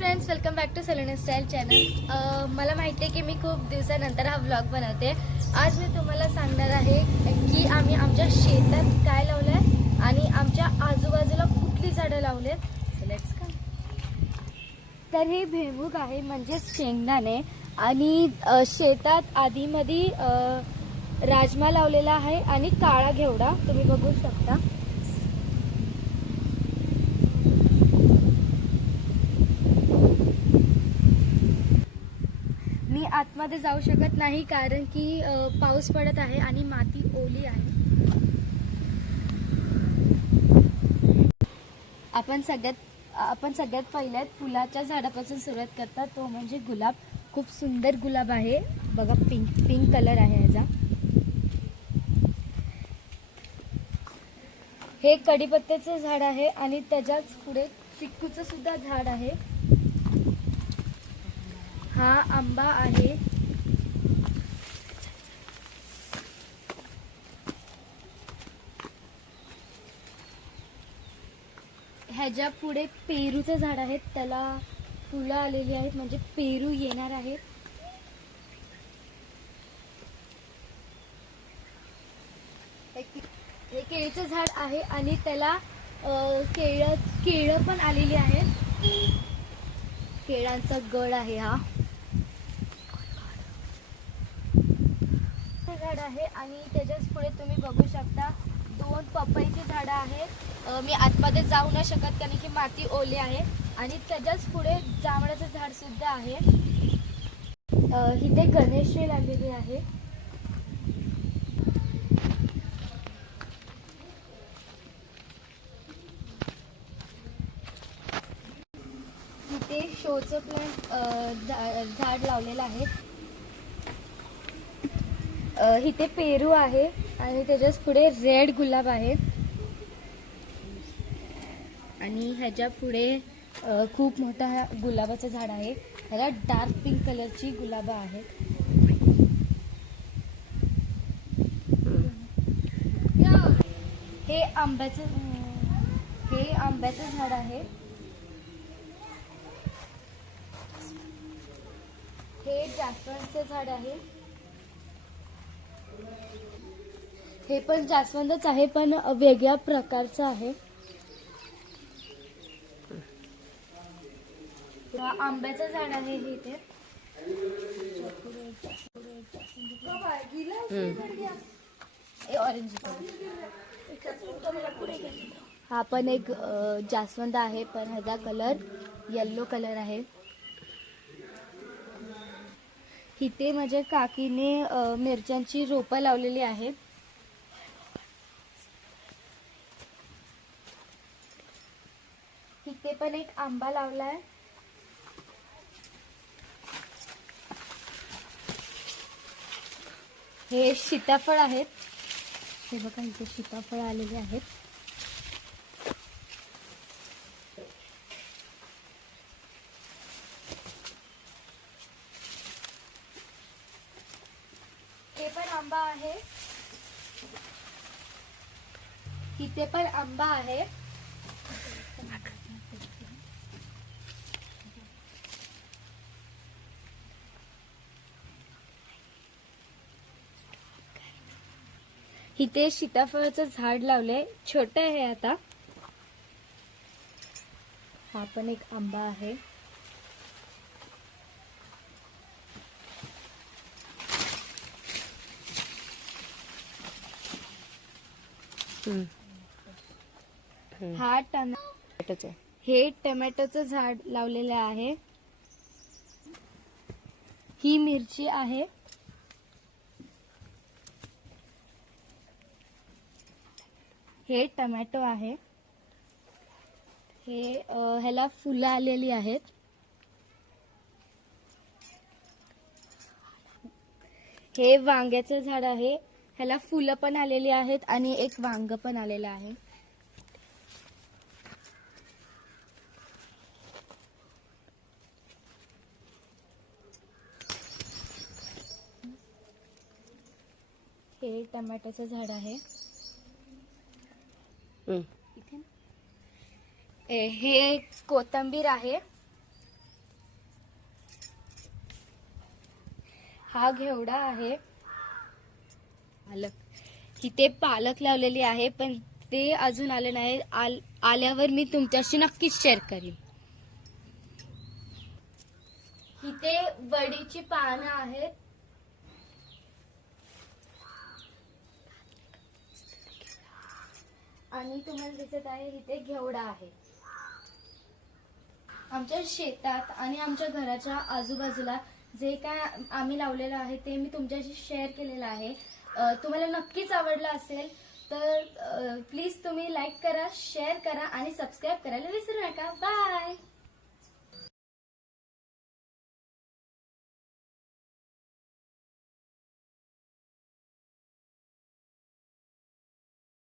Friends, welcome back to Saloni style channel. मला माहिती आहे की मी खूप दिवसानंतर हा व्लॉग बनवते. आज मी तुम्हाला सांगणार आहे की आम्ही आमच्या शेतात काय लावलं आहे आणि आमच्या आजूबाजूला कुठली झाडं लावलेत. So let's come. तर हे भुईमूग आहे, म्हणजेच शेंगदाणे. आणि शेतात आधीमध्ये राजमा लावलेला आहे आणि काळा घेवडा तुम्ही बघू शकता. मी आतमध्ये जाऊ शकत नाही कारण की पाऊस पडत आहे आणि माती ओली आहे. आपण सगळ्यात पहिल्यात फुलाच्या झाडापासून सुरुवात करतात, तो म्हणजे गुलाब. खूप सुंदर गुलाब आहे बघा, पिंक कलर आहे याचा. हे कढीपत्त्याचे झाड आहे आणि त्याच्याच पुढे चिक्कूचं सुद्धा झाड आहे. हा आंबा आहे. ह्याच्या पुढे पेरूचं झाड आहे, त्याला फुलं आलेली आहेत, म्हणजे पेरू येणार आहेत. हे केळीचं झाड आहे आणि त्याला केळं पण आलेली आहेत. केळांचा गड आहे हा. झाड आहे आणि त्याच्याच पुढे तुम्ही बघू शकता 2 पपईची झाडं आहेत. मी आतमध्ये जाऊ न शकत कारण की माती ओली आहे. आणि त्याच्याच पुढे जांभळाचं झाड सुद्धा आहे. इथे गणेशजी लागलेली आहे. इथे शोचं प्लांट झाड लावलेलं आहे. इथे पेरू आहे आणि त्याच्याच पुढे रेड गुलाब आहे. आणि ह्याच्या पुढे खूप मोठा गुलाबाचं झाड आहे. ह्याला डार्क पिंक कलरची गुलाबं आहेत. हे आंब्याचं झाड आहे. हे जास्वंदचं झाड आहे. हे पण जास्वंदच आहे पण वेगळ्या प्रकारचं आहे. आंब्याचं झाड आहे हे इथे. ऑरेंज. हा पण एक जास्वंद आहे पण ह्याचा कलर येल्लो कलर आहे. इथे माझ्या काकीने मिरच्यांची रोपं लावलेली आहेत. इथे पण एक आंबा लावलाय. हे सीताफळ आहेत. हे बघा, इथे सीताफळ आलेले आहेत. हे पण आंबा आहे. इथे पण आंबा आहे. इथे सीताफळाचं झाड लावलंय, छोटं आहे आता. हा पण एक आंबा आहे. हा टोमॅटोचं. हे टोमॅटोचं झाड लावलेलं आहे. ही मिरची आहे. हे टोमॅटो आहे. हे ह्याला फुलं आलेली आहेत. हे वांग्याचं झाड आहे. ह्याला फुलं पण आलेली आहेत आणि एक वांग पण आलेलं आहे. हे टोमॅटोचं झाड आहे. हे कोथिंबीर आहे. हा घेवडा आहे. इथे पालक लावलेली आहे, पण ते अजून आले नाही. आल्यावर मी तुमच्याशी नक्कीच शेअर करीन. इथे वडीची पानं आहेत. आणि तुम्हाला दिसत आहे इथे घेवडा आहे. आमच्या शेतात आणि आमच्या घराच्या आजूबाजूला जे काय आम्ही लावलेलं आहे ते मी तुमच्याशी शेअर केलेलं आहे. तुम्हाला नक्कीच आवडलं असेल तर प्लीज तुम्ही लाईक करा, शेअर करा आणि सबस्क्राईब करायला विसरू नका. बाय.